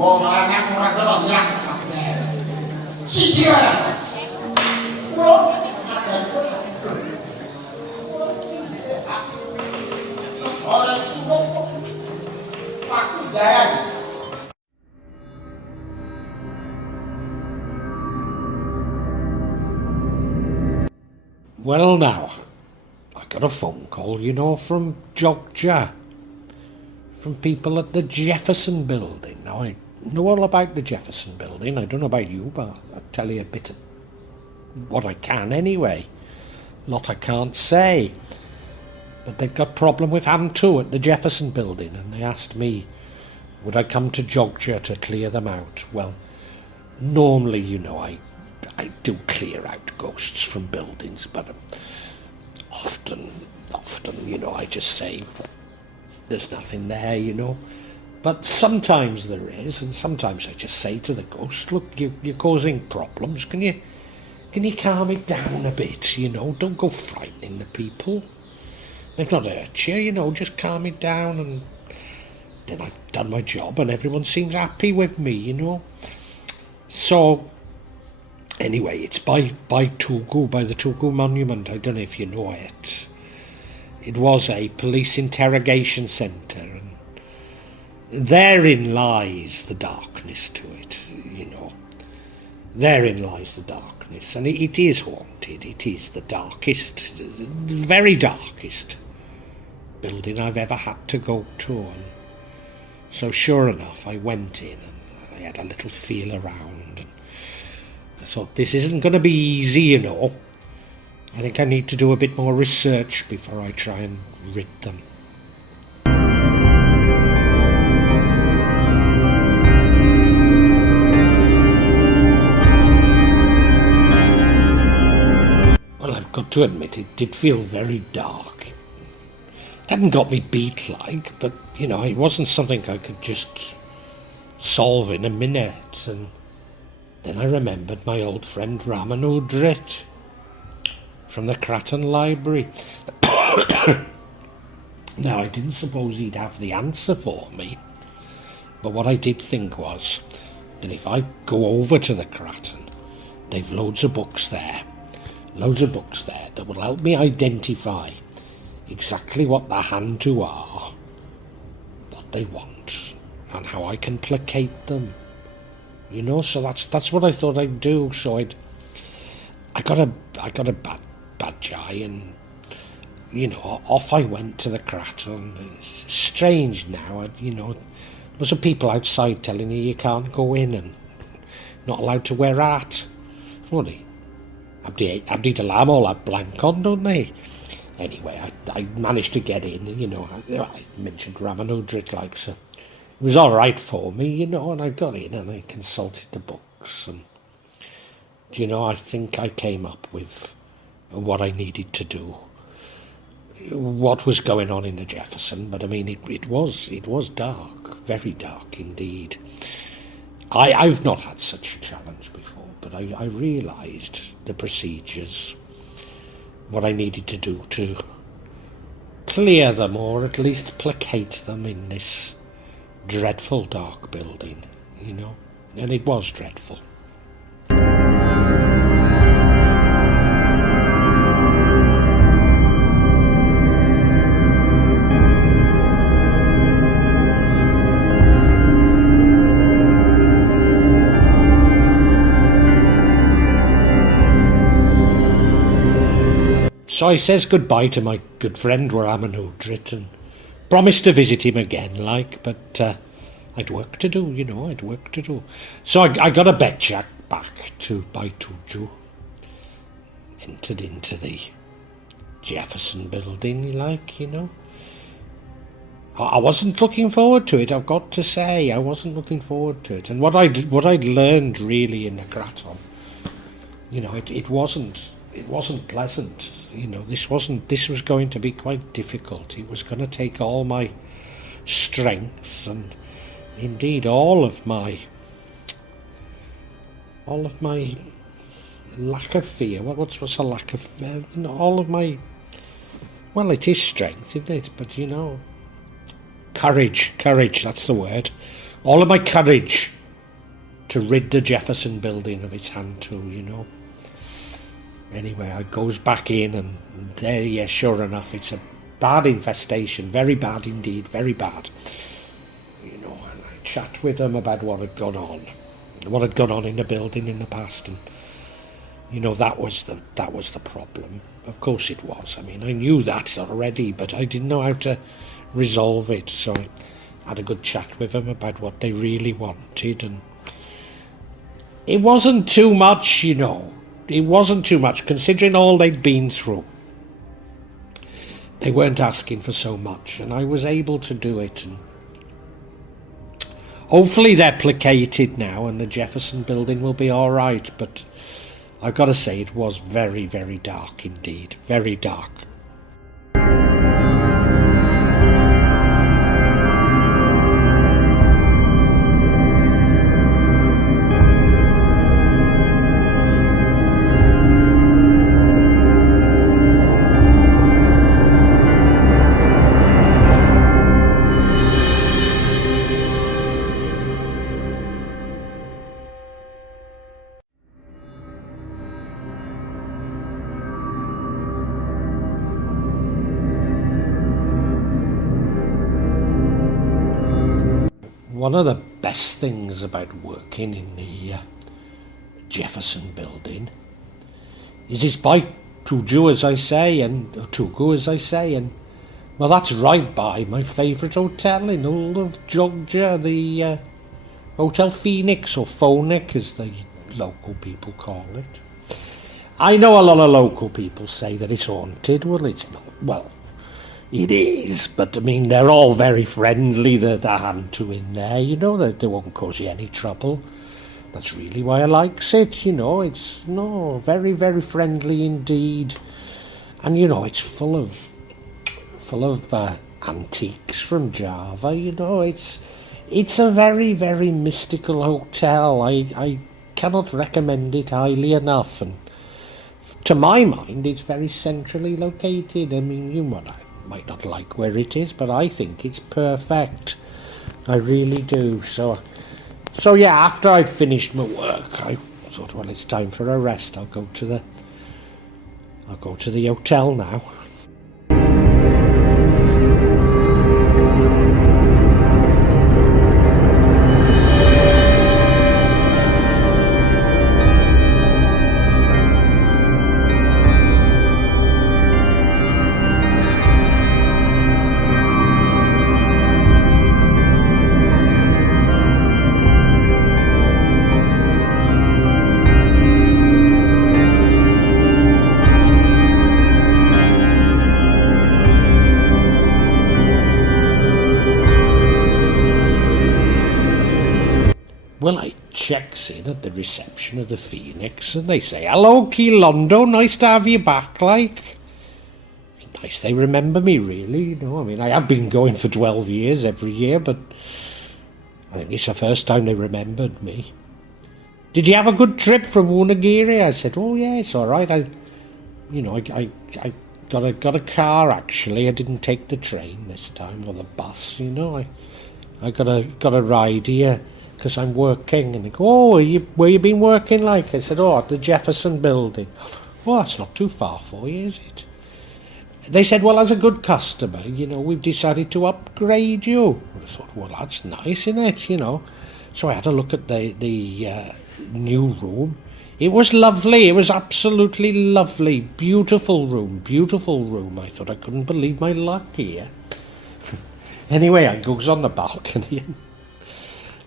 Wong lanang ora kena nyerang kabeh. Siji wae. Kulo adan ora cukup waktu jalan. Well now, I got a phone call, from Jogja, from people at the Jefferson Building. Now, I know all about the Jefferson Building. I don't know about you, but I'll tell you a bit of what I can anyway. Lot I can't say. But they've got a problem with hand too at the Jefferson Building, and they asked me, would I come to Jogja to clear them out? Well, normally, I do clear out ghosts from buildings, but often, I just say, there's nothing there, But sometimes there is, and sometimes I just say to the ghost, look, you're causing problems. Can you calm it down a bit, Don't go frightening the people. They've not hurt you, just calm it down, and then I've done my job, and everyone seems happy with me, So, anyway, it's by Tugu, by the Tugu Monument. I don't know if you know it. It was a police interrogation centre, and therein lies the darkness to it, Therein lies the darkness, and it is haunted. It is the darkest, the very darkest building I've ever had to go to. And so sure enough, I went in and I had a little feel around, and I thought, this isn't going to be easy, I think I need to do a bit more research before I try and rid them. Well, I've got to admit, it did feel very dark. It hadn't got me beat but, it wasn't something I could just solve in a minute. And then I remembered my old friend Ramanudrit from the Kraton library. Now, I didn't suppose he'd have the answer for me, but what I did think was that if I go over to the Kraton, they've loads of books there that will help me identify exactly what the Hantu are, what they want, and how I can placate them. So that's what I thought I'd do. So I got a badge eye, and off I went to the Kraton. It's strange now, lots of people outside telling you can't go in and not allowed to wear a hat. Funny. Abdi Dalam all have blank on, don't they? Anyway, I managed to get in, I mentioned Ramanudrit, so it was all right for me, and I got in and I consulted the books, and I think I came up with what I needed to do, what was going on in the Jefferson. But I mean, it was dark, very dark indeed. I've not had such a challenge before, but I realised the procedures, what I needed to do to clear them, or at least placate them in this dreadful dark building, and it was dreadful. So I says goodbye to my good friend Ramanudrit and promised to visit him again, but I'd work to do, I'd work to do. So I got a bed jack back to Baituju, entered into the Jefferson Building, I wasn't looking forward to it, I've got to say. I wasn't looking forward to it. And what I'd learned really in the Kraton, it wasn't pleasant. This was going to be quite difficult. It was going to take all my strength, and indeed all of my lack of fear. What's a lack of fear? You know, all of my, well, it is strength, isn't it? But you know, courage, that's the word. All of my courage to rid the Jefferson Building of its hand too, you know. Anyway, I goes back in, and there, yeah, sure enough, it's a bad infestation, very bad indeed, very bad. You know, and I chat with them about what had gone on in the building in the past, and you know, that was the problem. Of course it was. I mean, I knew that already, but I didn't know how to resolve it. So I had a good chat with them about what they really wanted, and it wasn't too much, you know. It wasn't too much, considering all they'd been through. They weren't asking for so much, and I was able to do it. And hopefully they're placated now, and the Jefferson Building will be all right. But I've got to say, it was very, very dark indeed. Very dark. One of the best things about working in the Jefferson Building is it's by Tugu, as I say, and well, that's right by my favourite hotel in all of Jogja, the Hotel Phoenix, or Phonik as the local people call it. I know a lot of local people say that it's haunted. Well, it's not. Well, it is, but I mean, they're all very friendly, the hand to in there, you know, they won't cause you any trouble. That's really why I likes it, you know. It's very, very friendly indeed. And you know, it's full of antiques from Java, you know. It's a very, very mystical hotel. I cannot recommend it highly enough, and to my mind it's very centrally located. I mean, you might not like where it is, but I think it's perfect. I really do. So yeah, after I'd finished my work, I thought, well, it's time for a rest. I'll go to the hotel now. Well, I checks in at the reception of the Phoenix, and they say, "Hello, Ki Londo, nice to have you back, like." It's nice they remember me, really, you know. I mean, I have been going for 12 years every year, but I think it's the first time they remembered me. "Did you have a good trip from Woonagiri?" I said, "Oh, yeah, it's all right. I got a car, actually. I didn't take the train this time, or the bus, you know. I got a ride here, because I'm working." And they go, "Oh, where you been working, like?" I said, "Oh, at the Jefferson Building." "Well, that's not too far for you, is it?" They said, "Well, as a good customer, you know, we've decided to upgrade you." I thought, well, that's nice, isn't it, you know. So I had a look at the new room. It was lovely. It was absolutely lovely. Beautiful room. I thought I couldn't believe my luck here. Anyway, I goes on the balcony, and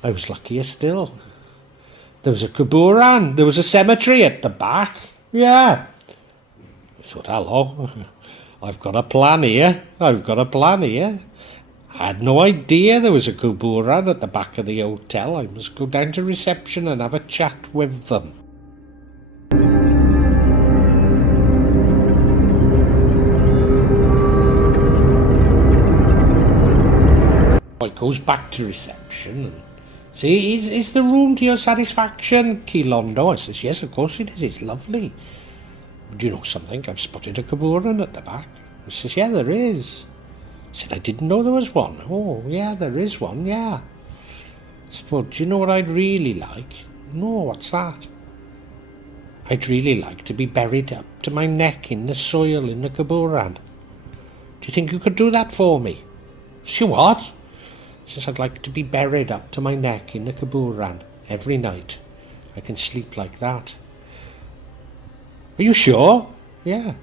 I was luckier still. There was a kuburan. There was a cemetery at the back. Yeah. I thought, hello. I've got a plan here. I had no idea there was a kuburan at the back of the hotel. I must go down to reception and have a chat with them. I goes back to reception, and See, is the room to your satisfaction, KiLondo? I says, yes, of course it is. It's lovely. Do you know something? I've spotted a caboran at the back. He says, yeah, there is. I said, I didn't know there was one. Oh, yeah, there is one, yeah. I said, well, do you know what I'd really like? No, what's that? I'd really like to be buried up to my neck in the soil in the caboran. Do you think you could do that for me? She what? Says, I'd like to be buried up to my neck in the caboran every night. I can sleep like that. Are you sure? Yeah.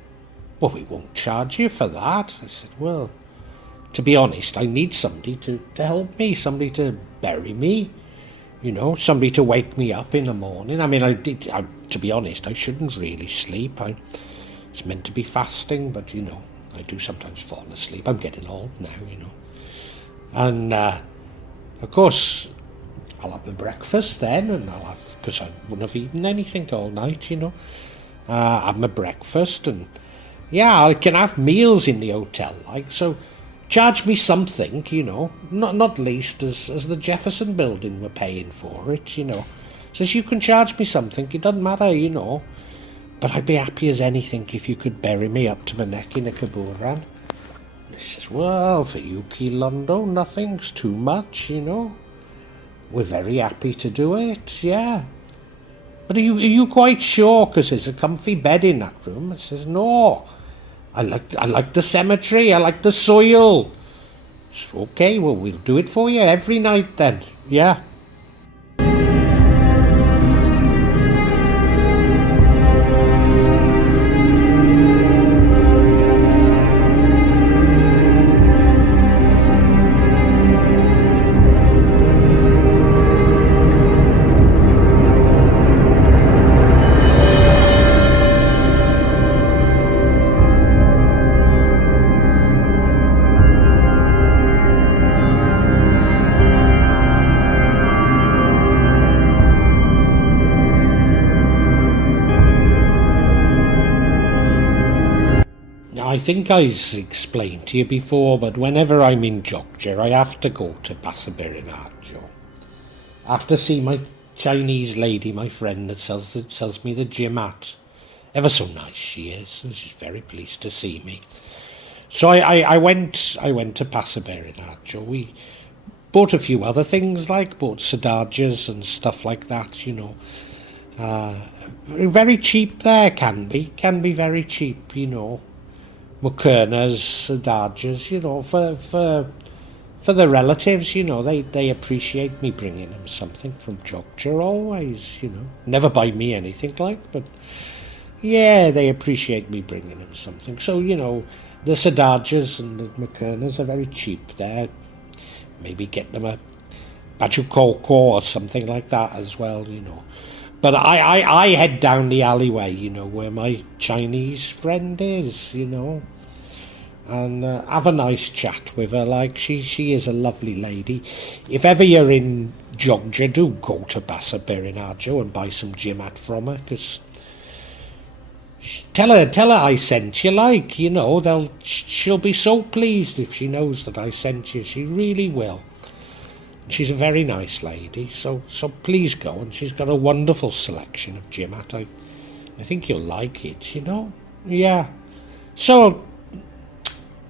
Well, we won't charge you for that. I said, well, to be honest, I need somebody to help me, somebody to bury me, you know, somebody to wake me up in the morning. I mean, to be honest, I shouldn't really sleep. It's meant to be fasting, but, you know, I do sometimes fall asleep. I'm getting old now, you know. And, of course, I'll have my breakfast then, and I'll have, because I wouldn't have eaten anything all night, you know. Have my breakfast, and, yeah, I can have meals in the hotel, like, so charge me something, you know, not least as the Jefferson Building were paying for it, you know. Says, you can charge me something, it doesn't matter, you know, but I'd be happy as anything if you could bury me up to my neck in a caboran. He says, well, for you, KiLondo, nothing's too much, you know. We're very happy to do it, yeah. But are you quite sure? Because there's a comfy bed in that room. I says, no. I like the cemetery. I like the soil. Says, okay, well, we'll do it for you every night then. Yeah. I think I explained to you before, but whenever I'm in Jogja, I have to go to Pasar Beringharjo. I have to see my Chinese lady, my friend that sells me the jimat. Ever so nice she is, and she's very pleased to see me. So I went to Pasar Beringharjo. We bought a few other things, like bought sadajas and stuff like that, you know. Very cheap there, can be very cheap, you know. Mukernas, sadajas, you know, for the relatives, you know, they appreciate me bringing them something from Jogja always, you know. Never buy me anything like, but yeah, they appreciate me bringing them something. So, you know, the sadajas and the Mukernas are very cheap there. Maybe get them a baju koko or something like that as well, you know. But I head down the alleyway, you know, where my Chinese friend is, you know, and have a nice chat with her. Like, she is a lovely lady. If ever you're in Jogja, do go to Pasar Beringharjo and buy some jimat from her, because tell her I sent you, like, you know, she'll be so pleased if she knows that I sent you. She really will. She's a very nice lady, so please go, and she's got a wonderful selection of jimat. I think you'll like it, you know. Yeah. So,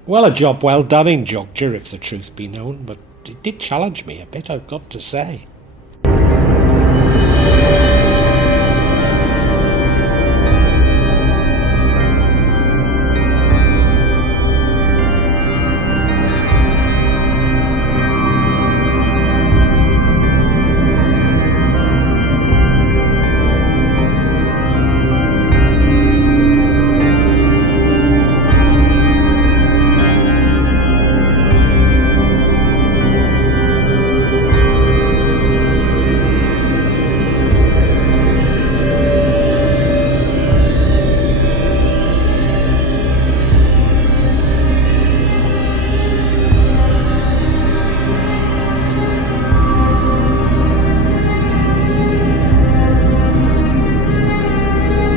well, a job well done in Jogja, if the truth be known, but it did challenge me a bit, I've got to say.